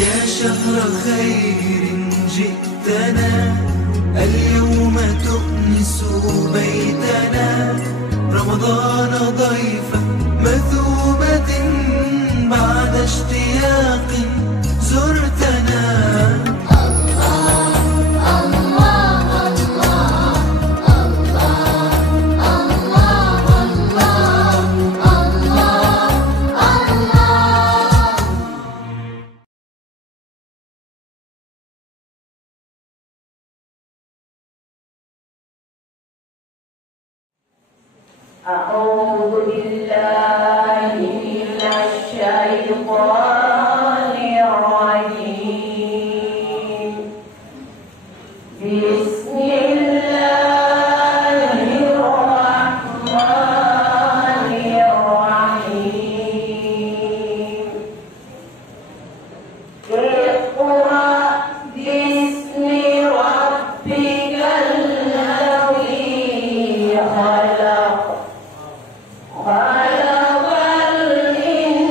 يا شهر خير جئتنا اليوم تؤنس بيتنا، رمضان ضيفة مثوبة بعد اشتياق زرتنا. أعوذ بالله من الشيطان الرجيم. بسم الله الرحمن الرحيم. اقرأ باسم ربك الذي خلق. خلق الإنسان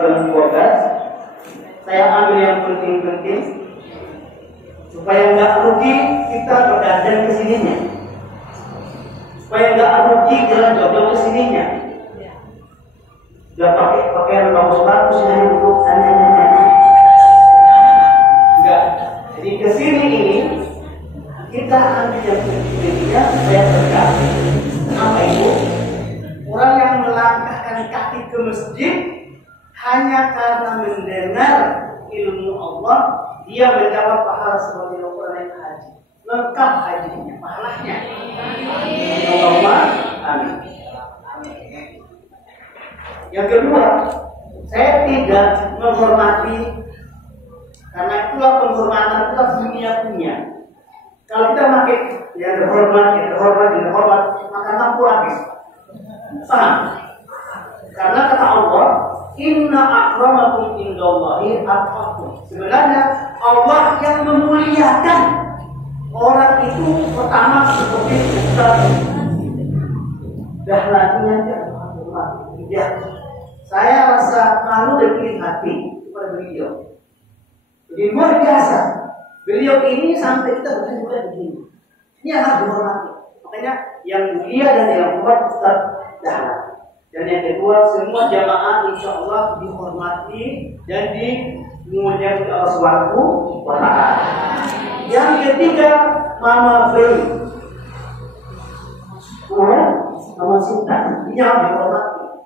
jam 12. Saya ambil yang penting-penting supaya nggak rugi kita berdandan ke sininya, supaya nggak rugi jalan jauh ke sininya. Nggak pakai pakaian bagus-bagus yang untuk aneh-aneh. Enggak. Jadi ke sini ini kita ambil yang penting-pentingnya supaya berkah. Apa itu? Orang yang melangkahkan kaki ke masjid hanya karena mendengar ilmu Allah, dia mendapat pahala seperti orang yang haji. Lengkap hajinya, pahalanya. Allah, amin. Yang kedua, saya tidak menghormati, karena itulah penghormatan kita dunia punya. Kalau kita pakai yang terhormat, maka mampu habis. Paham? Karena kata Allah, Inna akramakum indallahi atqakum. Sebenarnya Allah yang memuliakan orang itu pertama seperti Ustaz Dahlaninya ya. Saya rasa malu dan iri hati kepada beliau. Jadi luar biasa. Beliau ini sampai kita berjumpa begini. Ini yang harus dihormati. Makanya yang mulia dan yang kuat Ustaz Dahlan. Dan yang kedua, semua jamaah insya Allah dihormati dan dimuliakan oleh Allah Subhanahu wa Ta'ala. Yang ketiga, Mama Bey. Mama Sinta, dia dihormati.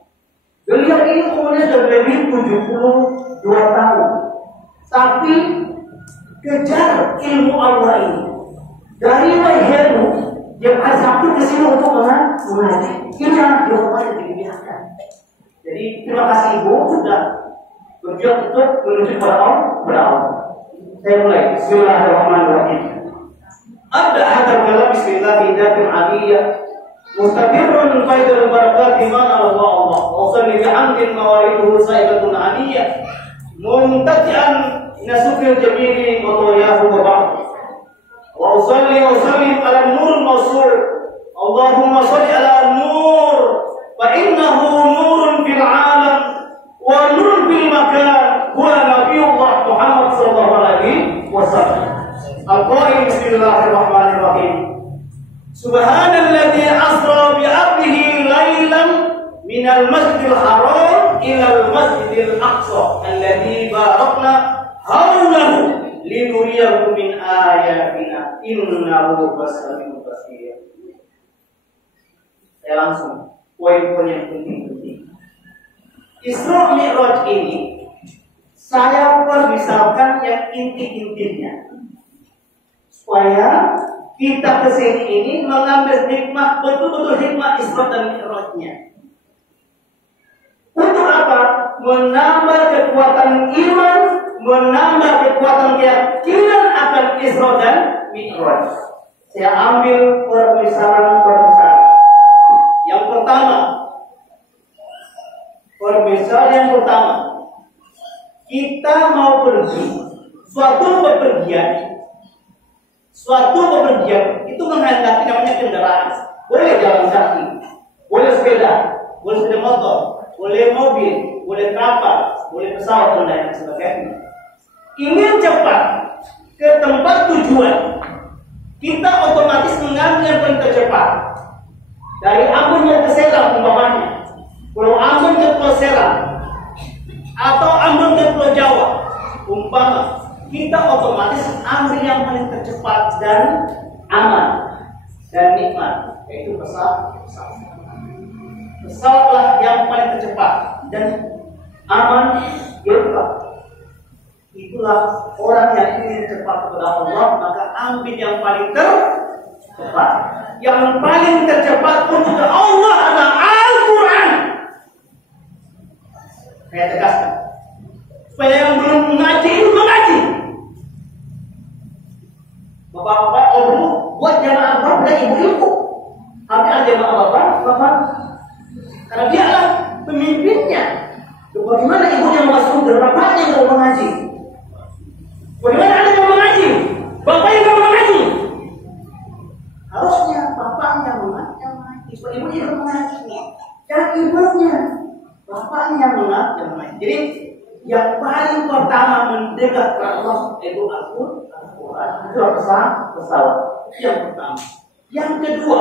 Beliau ini umurnya sudah lebih 72 tahun. Tapi kejar ilmu Allah ini. Dari Wahyu yang hari Sabtu ke sini untuk mengaji. Ini yang dihormati dan dibiarkan. Jadi terima kasih Ibu sudah berjuang untuk menuju kepada Allah. Saya mulai. Bismillahirrahmanirrahim. Abda hadal kalam bismillahirrahmanirrahim aliyah. Mustabirun faidul barakat iman Allah. Wa salli bihamdin mawariduhu saibatun aliyah. Muntati'an nasukil jamili wa tawayahu wa ba'd. Wa usalli wa sallim ala nurul mawsul. Allahumma salli ala nur fa innahu nurun fil alam wa nurun fil makan huwa nabiyullah Muhammad sallallahu alaihi wasallam. Al-Qail bismillahirrahmanirrahim. Subhanalladzi asra bi 'abdihi lailan minal masjidil haram ilal masjidil aqsa alladzi barakna hawlahu linuriyahu min ayatina innahu basirun basir. Saya langsung poin-poin yang penting-penting. Isra Mi'raj ini saya permisalkan yang inti-intinya supaya kita kesini ini mengambil hikmah, betul-betul hikmah Isra dan Mi'rajnya. Untuk apa? Menambah kekuatan iman, menambah kekuatan keyakinan akan Isra dan Mi'raj. Saya ambil permisalan. Yang pertama, kita mau pergi. Suatu bepergian itu menghendaki namanya kendaraan. Boleh jalan kaki, boleh sepeda motor, boleh mobil, boleh kapal, boleh pesawat dan lain sebagainya. Ingin cepat ke tempat tujuan, kita otomatis mengambil yang paling tercepat. Dari Ambon ke Selang umpamanya, Pulau Ambon ke Pulau Selang, atau Ambon ke Pulau Jawa, umpama kita otomatis ambil yang paling tercepat dan aman dan nikmat, yaitu pesawat. Pesawatlah yang paling tercepat dan aman, itulah orang yang ingin cepat kepada Allah, maka ambil yang paling tercepat. Yang paling tercepat untuk Allah adalah Al-Quran. Saya tegaskan supaya yang belum mengaji itu mengaji. Bapak-bapak, buat jamaah bapak dan ibu-ibu. Ada jamaah bapak, karena dialah pemimpinnya. Bagaimana ibunya mau masuk dan bapaknya yang mau mengaji? Bagaimana anda yang mengaji? Bapaknya yang mengaji? Harusnya bapaknya mengaji, ibunya mengaji, dan ibunya. Bapak bapaknya yang mengajar. Jadi yang paling pertama mendekat ke Allah itu Al-Quran. Itu pesawat. Yang pertama. Yang kedua,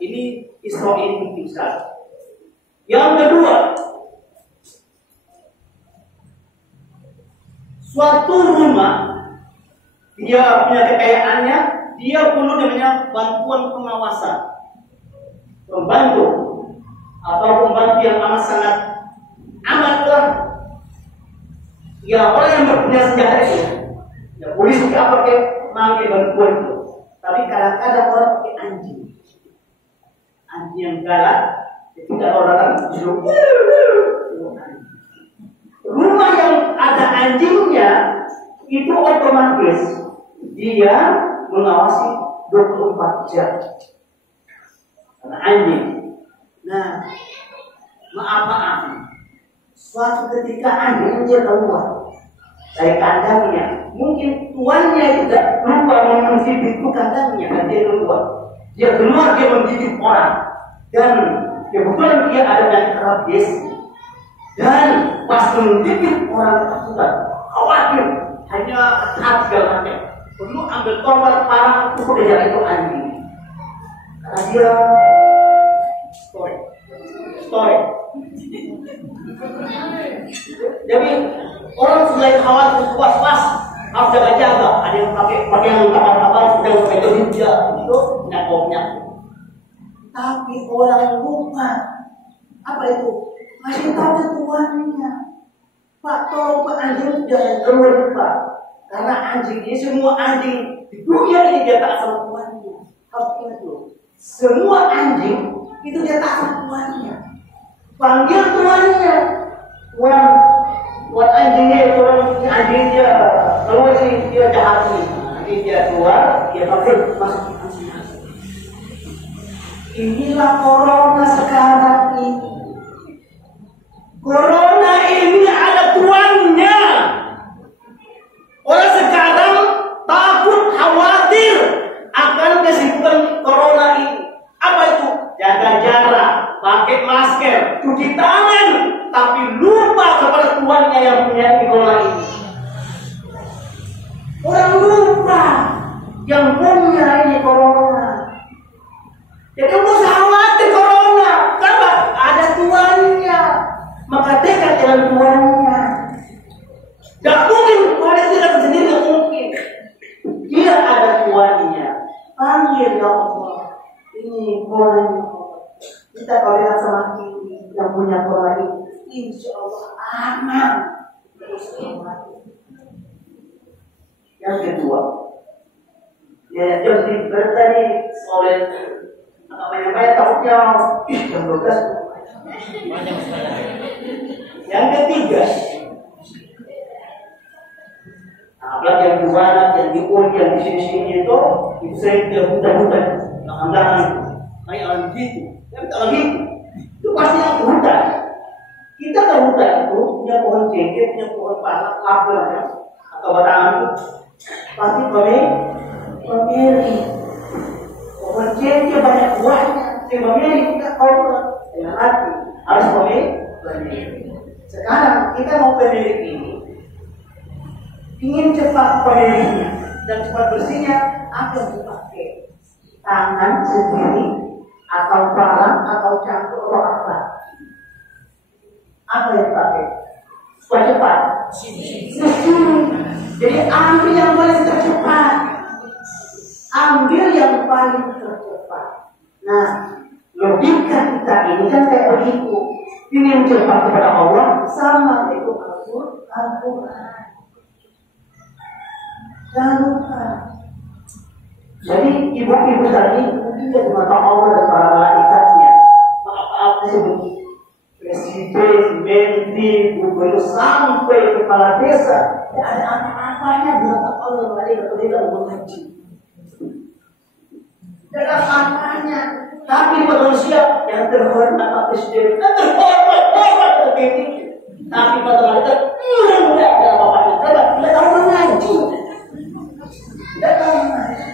ini Israel penting sekali. Yang kedua, suatu rumah dia punya kekayaannya, dia perlu namanya bantuan pengawasan, pembantu atau pembantu yang amat sangat amatlah. Ya orang yang berpunya senjata itu, ya polisi apa pakai manggil bantuan itu. Tapi kadang-kadang orang pakai anjing yang galak, tidak orang justru. Rumah yang ada anjingnya itu otomatis dia mengawasi 24 jam karena anjing. Nah, maaf, suatu ketika anjingnya keluar dari kandangnya, mungkin tuannya tidak lupa menggigit kandangnya dan dia keluar. Dia menggigit orang dan kebetulan dia ada penyakit rabies dan pas menggigit orang tersebut khawatir hanya atas segala macam. Perlu ambil tombol parang untuk kejar itu anjing. Karena dia story. Jadi orang selain khawatir was-was harus jaga-jaga. Ada yang pakai yang kapal-kapal sedang sampai dia itu nyakopnya. Tapi orang yang lupa apa itu? Masih tahu tuannya. Pak, tolong Pak, anjing jangan keluar Pak. Karena anjing ini semua anjing di dunia ini dia tak sama tuannya. Harus ingat dulu. Semua anjing itu dia tak sama tuannya. Panggil tuannya. Tuan anjingnya, anjingnya keluar sih dia jahat nih. Nanti dia keluar, dia panggil masuk anjing. Inilah corona sekarang ini. Corona ini ada tuannya. Orang sekarang takut, khawatir akan kesibukan corona ini. Apa itu? Jaga jarak, pakai masker, cuci tangan, tapi lupa kepada tuannya yang punya corona ini. Orang lupa yang punya ini corona. Jadi nggak usah khawatir corona, karena ada tuannya. Maka dekat dengan tuannya. Gak mungkin tuannya tidak sendiri, gak mungkin. Dia ada tuannya. Panggil ya Allah. Ini corona. Kita kalau lihat sama ini yang punya corona ini, insya Allah aman. Yang kedua, ya jadi bertani oleh banyak takutnya jam 12. Yang ketiga, apalagi yang di barat, yang di ul, yang di sini itu sering hutan-hutan, tangan-tangan, kayak orang gitu. Tapi kalau gitu, itu pasti yang hutan. Kita ke hutan itu punya pohon cengkeh, punya pohon palak, apel atau batangan itu pasti pemiri. Pohon cengkeh banyak buahnya, pemiri kita kalau yang hati harus pemiri. Sekarang kita mau pemilik ini ingin cepat pemiliknya dan cepat bersihnya, apa yang dipakai? Tangan sendiri atau barang atau campur atau apa? Apa yang dipakai? Supaya cepat. Jadi ambil yang paling tercepat. Ambil yang paling tercepat. Nah, logika kita ini kan kayak begitu. Ingin cepat kepada Allah sama itu Al-Quran. Jangan lupa. Jadi ibu-ibu tadi mungkin di mata Allah dan para malaikatnya. Maaf seperti presiden, menteri, gubernur sampai kepala desa, tidak ada apa-apanya di mata Allah. Mereka tidak mengaji. Tidak ada apa-apanya. Tapi manusia yang terhormat Pak Presiden, terhormat begini. Tapi pada malaikat tidak ada apa-apa. Tidak tahu mengaji. Tidak tahu mengaji.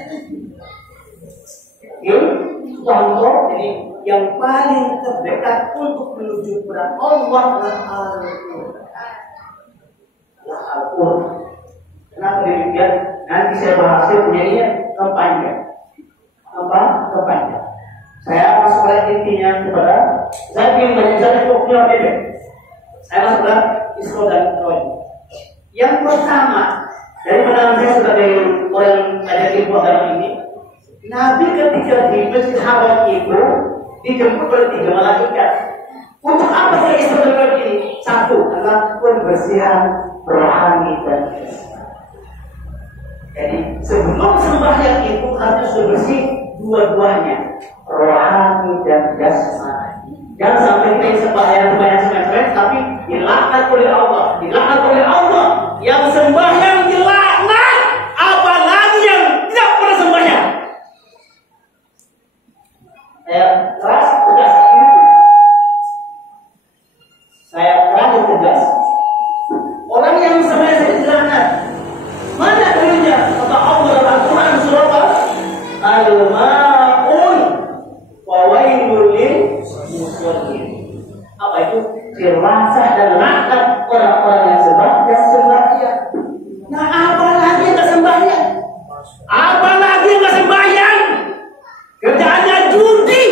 Contoh, jadi yang paling terdekat terdekat untuk menuju kepada Allah adalah Al-Quran. Kenapa demikian? Nanti saya bahas punya kepanjang. Kepanjang. Saya masuk pada intinya kepada saya ingin menjelaskan hukumnya beda. Saya masuk pada Isra dan Mi'raj. Yang pertama, dari pandangan saya sebagai orang ajar ilmu agama ini, Nabi ketika di Masjid Haram itu dijemput oleh 3 malaikat. Untuk apa saya Isra dan Mi'raj ini? Satu adalah pembersihan rohani dan jasmani. Jadi sebelum sembahyang itu harus bersih dua-duanya, rohani dan jasmani. Jangan sampai kita sembahyang tapi dilaknat oleh Allah. Yang sembahyang dilaknat, apalagi yang tidak pernah sembahyang. Keras tegas. Saya keras tegas. Orang yang sembahyang dilaknat. Mana dalilnya? Kata Allah dalam Al-Quran surah Al-Ma'un wa wailul lil musallin. Apa itu? Firasah dan laknat orang-orang yang sembahyang. Nah, apalagi yang tak sembahyang? Apalagi yang tak sembahyang? Kerjaannya judi,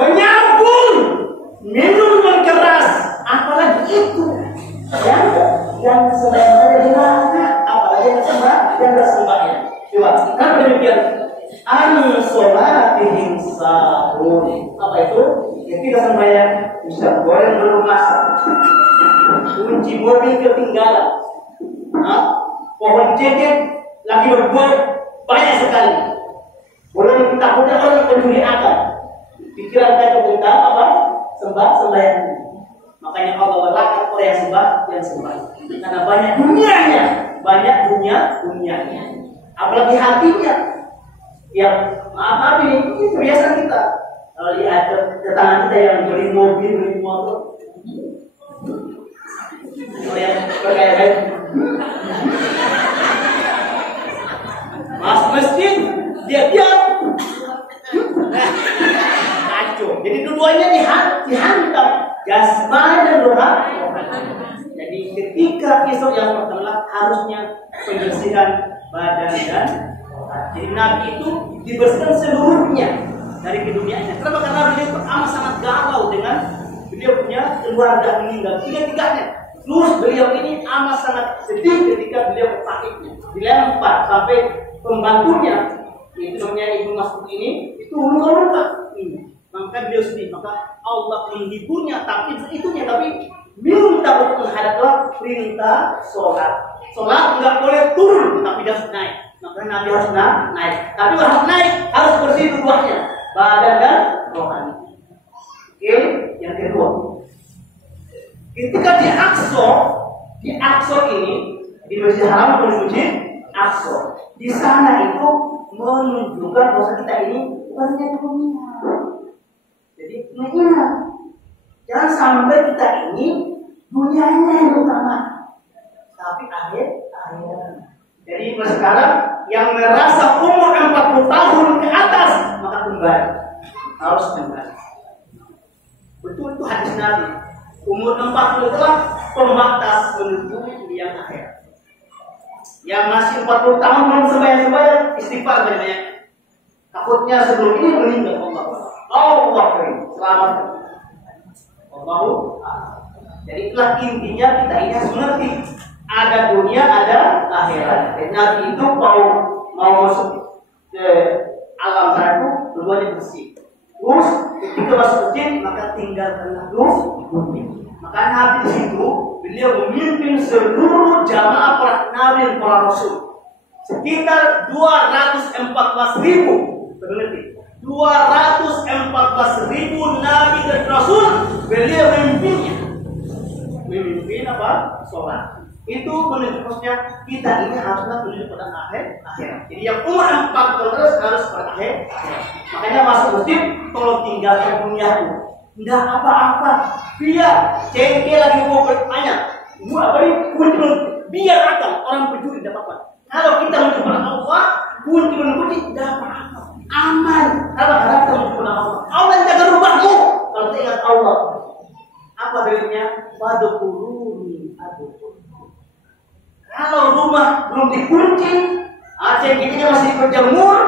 menyampul, minum minuman keras. Apalagi itu? Yang sembahyang dilaknat, apalagi yang tak sembahyang. Coba, kenapa demikian? An-sholatihim sahun. Apa itu? Yang tidak sembahyang bisa goreng belum masak, kunci mobil ketinggalan, pohon cengkeh lagi berbuah banyak sekali. Belum takutnya orang peduli akan pikiran kita tentang apa? Sembahyang. Makanya Allah berlaknat orang yang sembah, karena banyak dunianya, apalagi hatinya. Yang maaf ini kebiasaan kita. Kalau lihat tetangga kita yang beli mobil, beli motor, yang bergaya-gaya, masuk masjid, dia diam, kacau. Jadi dua-duanya dihantam, jasmani dan rohani. Jadi ketika besok yang pertama harusnya pembersihan badan dan rohani. Jadi Nabi itu dibersihkan seluruhnya dari keduniaannya. Kenapa? Karena beliau amat sangat galau dengan beliau punya keluarga meninggal tiga-tiganya. Terus beliau ini amat sangat sedih ketika beliau berpakitnya dilempar sampai pembantunya itu namanya Ibu Mas'ud ini itu luka-luka. Maka beliau sedih. Maka Allah menghiburnya tapi minta untuk menghadaplah perintah sholat. Sholat nggak boleh turun tapi harus naik. Maka Nabi harus naik. Tapi harus naik harus bersih keduanya, badan dan rohani. Oke, yang kedua, ketika di Aqsa ini di Masjid Haram menuju Aqsa, di sana itu menunjukkan bahwa kita ini bukannya dunia. Jadi mengingat, jangan sampai kita ini dunianya yang utama, tapi akhirat. Jadi sekarang yang merasa umur 40 tahun ke atas maka harus kembali. Betul itu hadis Nabi. Umur 40 telah pembatas menuju yang akhir. Yang masih 40 tahun belum sembahyang istighfar banyak. Takutnya sebelum ini meninggal. Allah selamat. Jadi itulah intinya kita ini harus mengerti. Ada dunia, ada akhirat. Nabi itu mau masuk ke alam sana itu dua-duanya bersih. Terus ketika masuk masjid maka tinggalkanlah dunia. Maka Nabi di situ beliau memimpin seluruh jamaah para nabi dan para rasul. Sekitar 214.000 peneliti. 214.000 nabi dan rasul beliau memimpinnya. Memimpin apa? Sholat. Itu menunjukkan kita ini haruslah menuju pada akhirat. Jadi yang umur 40 terus harus pada akhirat. Makanya masuk masjid tolong tinggalkan duniaku. Enggak apa-apa. Biar cengkeh lagi mau bertanya. Biar akan orang pencuri tidak apa-apa. Kalau kita menuju pada Allah, kunci tidak apa-apa. Aman. Karena kita menuju pada Allah. Allah yang jaga rumahmu. Allah. Apa dalilnya? Fadkhuluni adkhul. Kalau rumah belum dikunci, Aceh gini masih berjemur,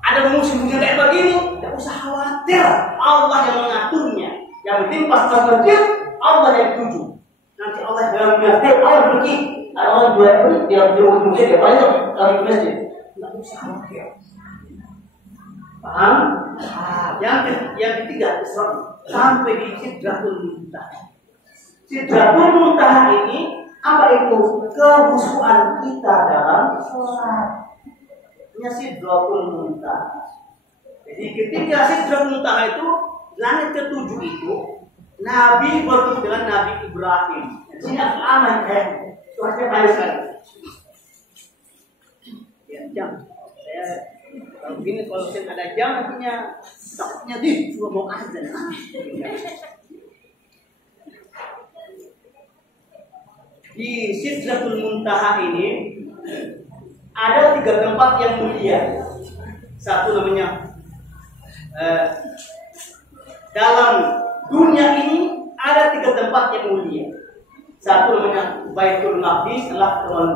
ada musim-musim kayak begini, tidak usah khawatir. Allah yang mengaturnya. Yang penting pas masjid, Allah yang tuju. Nanti Allah yang mengatur, Allah pergi. Ada orang jual beli, dia berjemur masjid, dia banyak kali ke masjid. Tidak usah khawatir. Paham? Yang ketiga, Islam sampai di Sidratul Muntaha. Sidratul Muntaha ini apa itu? Kekhusyuan kita dalam sholat. Ini Sidratul Muntaha. Jadi ketika Sidratul Muntaha itu langit ketujuh itu, Nabi bertemu dengan Nabi Ibrahim. Jadi aman kayak suasana baik sekali. Ya, jam. Kalau begini kalau saya ada jam nantinya takutnya juga mau azan. Di Sidratul Muntaha ini ada 3 tempat yang mulia. Satu namanya dalam dunia ini ada 3 tempat yang mulia. Satu namanya Baitul Maqdis, adalah Tuhan.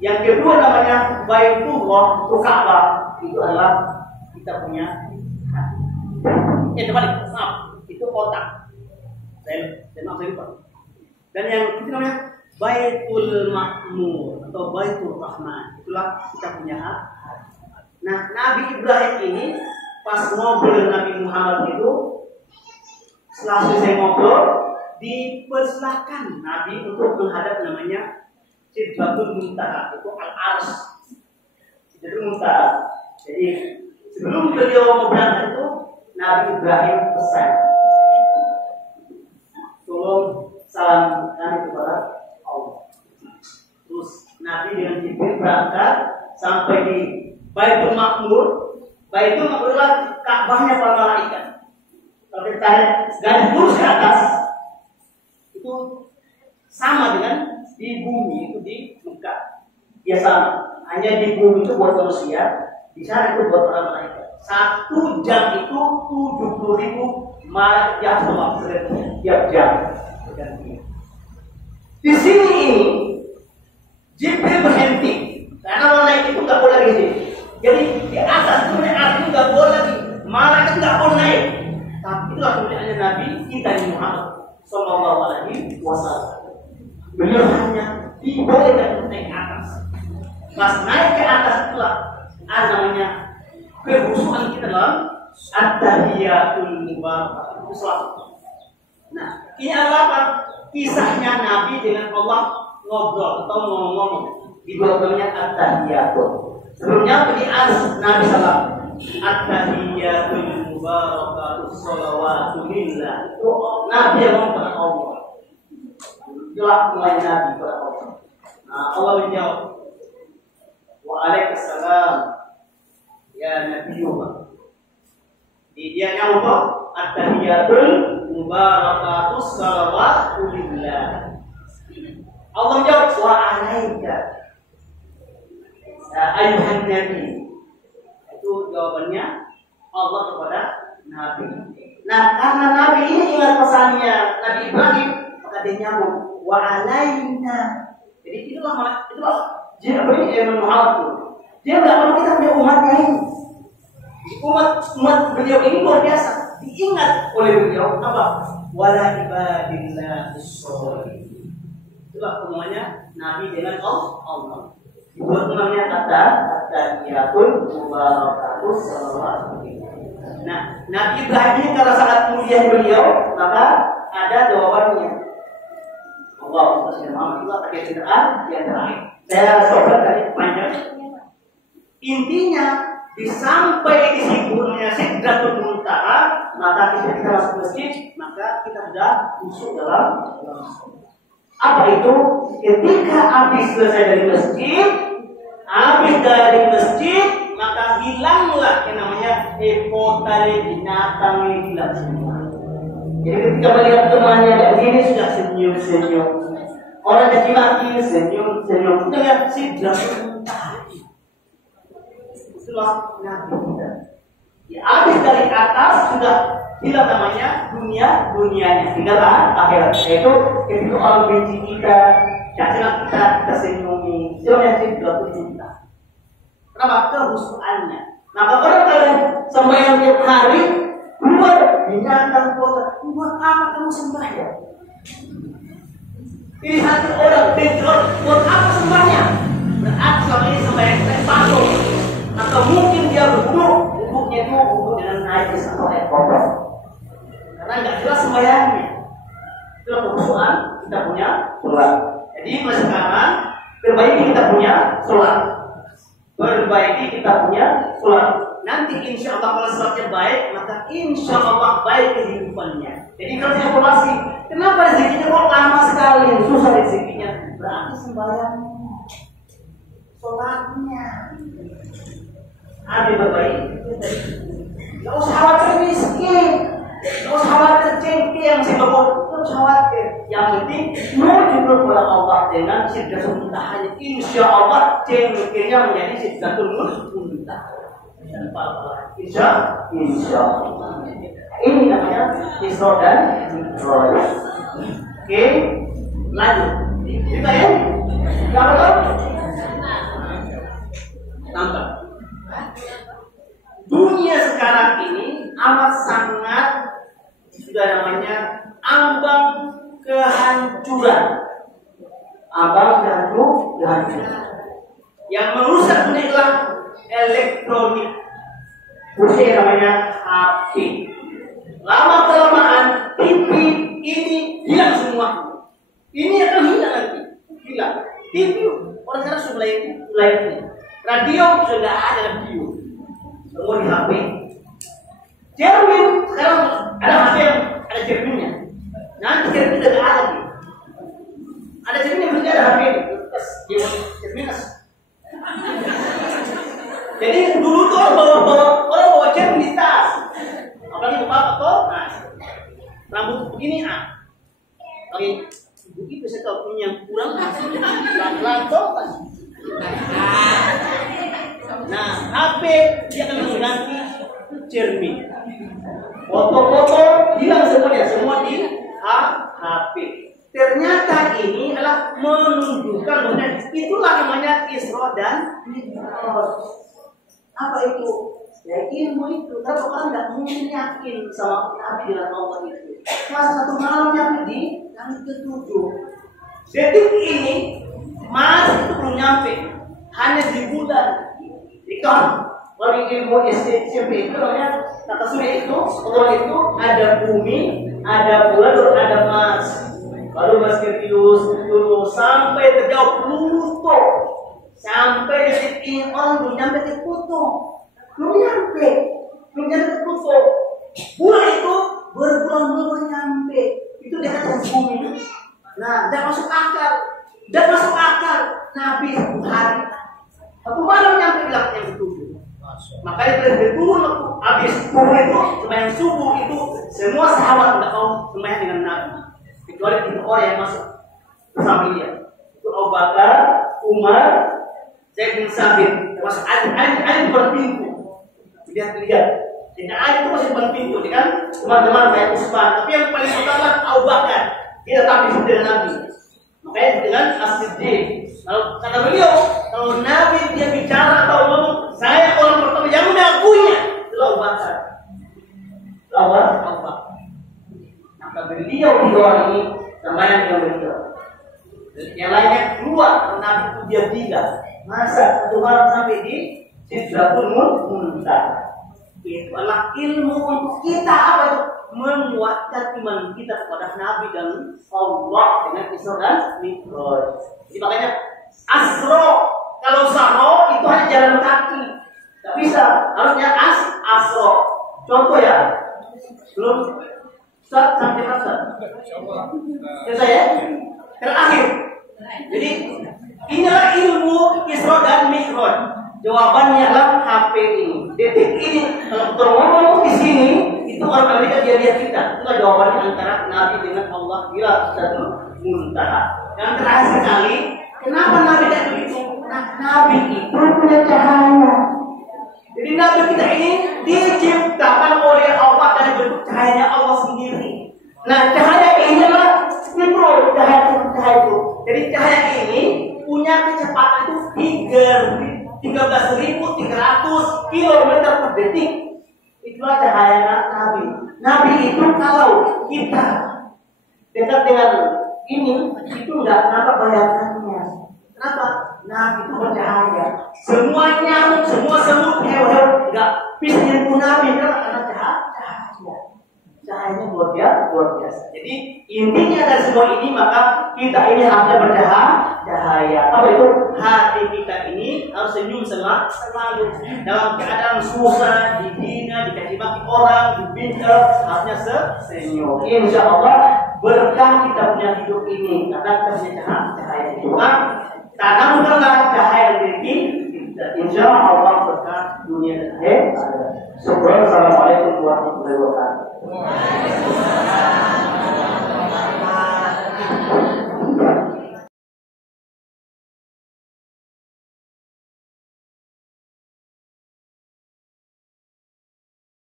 Yang kedua namanya Baitullah, Ka'bah, itu adalah kita punya hati. Terbalik, maaf, itu kotak. Saya lupa. Dan yang itu namanya Baitul Ma'mur atau Baitul Rahman, itulah kita punya hati. Nah, Nabi Ibrahim ini pas ngobrol dengan Nabi Muhammad itu, setelah selesai ngobrol, dipersilahkan Nabi untuk menghadap namanya Sidratul Muntaha, itu Al-Arsy. Sidratul Muntaha. Jadi sebelum beliau mau berangkat itu, Nabi Ibrahim pesan, tolong salamkan kepada Allah. Terus Nabi dengan Jibril berangkat sampai di Baitul Ma'mur. Baitul Ma'mur adalah Ka'bahnya para malaikat. Kalau kita lihat garis lurus ke atas, itu sama dengan di bumi, itu di Mekah. Ya sama, hanya di bumi itu buat manusia, di sana itu buat para malaikat. 1 jam itu 70.000 malaikat tiap jam. Di sini Jibril berhenti karena orang naik itu nggak boleh di sini. Jadi di atas itu nggak boleh lagi, malaikat nggak boleh naik. Tapi itulah kemuliaannya Nabi kita Muhammad Sallallahu Alaihi Wasallam. Beliau hanya dibolehkan untuk naik ke atas. Pas naik ke atas itulah namanya kekhusyuan kita dalam at-tahiyatul mubarakah. Itu salah. Nah, ini adalah apa? Kisahnya Nabi dengan Allah ngobrol atau ngomong-ngomong di belakangnya at-tahiyatul. Sebelumnya di Nabi Sallam at-tahiyatul mubarakatuh sholawatu lillah. Itu Nabi yang ngomong kepada Allah. Itulah mulai Nabi kepada Allah. Nah, Allah menjawab, waalaikumsalam ya Nabiullah. Dia nyambung at-tahiyatul mubarakatuh sholawatu lillah. Allah menjawab, wa alaika ya ayuhan nabi. Itu jawabannya Allah kepada Nabi. Nah, karena Nabi ini ingat pesannya Nabi Ibrahim, maka dia nyambung wa alaina. Jadi itulah dia beri Muhammad. Dia enggak mau kita punya umatnya ini. Umat beliau ini luar biasa. Diingat oleh beliau apa? Wala ibadillah sholihin. Itulah namanya Nabi dengan Allah. Dibuat namanya kata tahiyatul mubarakatuh sallallahu alaihi wasallam. Nah, Nabi Ibrahim ini karena sangat mulia beliau, maka ada jawabannya. Allah Subhanahu wa taala yang terakhir. Saya coba tadi panjang. Intinya disampai di situ namanya Sidratul Muntaha, maka kita masuk masjid, maka kita sudah masuk dalam apa itu? Ketika habis selesai dari masjid, maka hilanglah yang namanya dari binatang ini hilang semua. Jadi ketika melihat temannya dari sini sudah senyum. Orang caci maki senyum. Dengan Sidratul Muntaha. Itulah Nabi kita. Habis dari atas sudah hilang namanya dunianya, tinggal akhirat. Yaitu ketika orang benci kita, jangan kita senyumi, jangan kita kita. Kenapa? Kehusuannya. Nah, kalau kalian sembahyang tiap hari, keluar binatang kotor, buat apa kamu sembahyang? Ini hati orang bentrok, buat apa sembahnya? Berarti selama ini sembahyang saya palsu. Atau mungkin dia berwudu, wuduknya itu wudu dengan najis atau air kotor. Karena nggak jelas sembahyangnya. Itulah kehusuan kita punya sholat. Jadi mulai sekarang perbaiki kita punya sholat. Perbaiki kita punya sholat. Nanti insya Allah kalau sholatnya baik, maka insya Allah baik kehidupannya. Jadi kalau saya evaluasi, kenapa rezekinya kok lama sekali, susah rezekinya? Berarti sembahyang, sholatnya. Ada perbaiki. Gak usah khawatir miskin, gak usah khawatir cengkeh yang saya bawa, gak usah khawatir. Yang penting menuju kepada Allah dengan sidratul muntahanya. Insya Allah cengkehnya menjadi sidratul muntah. Insya Allah. Ini namanya Isra dan Mi'raj. Oke, lanjut. Kita ya, nggak betul? Nampak. Dunia sekarang ini amat sangat sudah namanya ambang kehancuran. Ambang kehancuran. Yang merusak dunia adalah elektronik. Khususnya namanya HP. Lama kelamaan TV ini hilang semua. Ini akan hilang nanti. Hilang. TV orang sekarang sudah mulai. Radio sudah ada radio. Semua di HP. Cermin sekarang ada HP yang ada cerminnya. Nanti cermin sudah ada lagi. Ada cermin yang berarti ada HP. Cermin. Jadi dulu tuh orang bawa cermin di tas. Apalagi bapak tuh, nah, rambut begini Oke, begitu saya tahu punya kurang pelan-pelan tuh. Nah, HP dia akan mengganti cermin. Foto-foto hilang semuanya, semua di HP. Ternyata ini adalah menunjukkan bahwa itulah namanya Isra dan Mi'raj. Apa itu? Ya ilmu itu. Tapi orang nggak mungkin yakin sama Nabi dengan Allah itu. Masa satu malam nyampe di langit ke-7. Detik ini Mars itu belum nyampe, hanya di bulan. Ikan dari ilmu SMP itu namanya kata surya itu, Allah itu ada bumi, ada bulan, ada Mars. Lalu Merkurius, sampai terjauh Pluto. Sampai di sini orang belum nyampe ke Pluto. Belum nyampe ke Pluto. Bulan itu berbulan-bulan nyampe. Itu di atas bumi. Nah, tidak masuk akal. Nabi satu hari. Satu malam nyampe di langit yang ke-7. Makanya turun habis subuh itu, sembahyang subuh itu semua sahabat tidak mau sembahyang dengan Nabi. Kecuali 3 orang yang masuk bersama dia. Itu Abu Bakar, Umar, Zaid bin Sabit, termasuk Ali bukan pintu. Lihat. Dengan Ali itu masih bukan pintu, kan? Teman-teman kayak Utsman. Tapi yang paling utama Abu Bakar. Dia tetap disebut dengan Nabi. Makanya dengan As-Siddiq. Kata beliau, kalau Nabi dia bicara atau ngomong, saya orang pertama yang mengakuinya. Itu Abu Bakar. Abu Bakar. Maka beliau di luar ini namanya dengan beliau. Yang lainnya keluar karena Nabi itu dia tidak. Masa satu malam sampai di Sidratul Muntah. Itu adalah ilmu untuk kita apa itu? Menguatkan iman kita kepada Nabi dan Allah dengan Isra dan Mi'raj. Jadi makanya Asro, kalau Sahro itu hanya jalan kaki. Tidak bisa, harusnya Asro. Contoh ya, belum Ustaz sampai Ustaz. Ya saya terakhir. Jadi inilah ilmu Isra dan Mi'raj. Jawabannya adalah HP ini. Detik ini kalau ngomong di sini itu orang Amerika dia lihat kita. Itulah jawabannya antara Nabi dengan Allah bila satu muntaha. Yang terakhir sekali, kenapa Nabi tidak begitu? Nah, Nabi itu punya cahaya. Jadi nabi kita ini diciptakan oleh Allah dari bentuk cahaya Allah sendiri. Nah, cahaya ini adalah itu cahaya itu. Jadi cahaya ini punya kecepatan itu 13.300 km per detik. Itulah cahaya Nabi. Nabi itu kalau kita dekat dengan ini, itu enggak kenapa bayangannya. Kenapa? Nabi itu bercahaya. Semua nyamuk, semua semut, hewan enggak bisa menyentuh Nabi karena cahaya. Cahayanya luar biasa. Jadi intinya dari semua ini, maka kita ini harusnya bercahaya. Apa itu? Hati kita ini harus senyum selalu. Dalam keadaan susah, dihina, dicaci maki orang, dibincar, harusnya senyum. Insya Allah berkah kita punya hidup ini karena kita punya cahaya. Cuma tanamkanlah cahaya diri kita. Insya Allah berkah dunia dan akhirat. Assalamualaikum warahmatullahi wabarakatuh.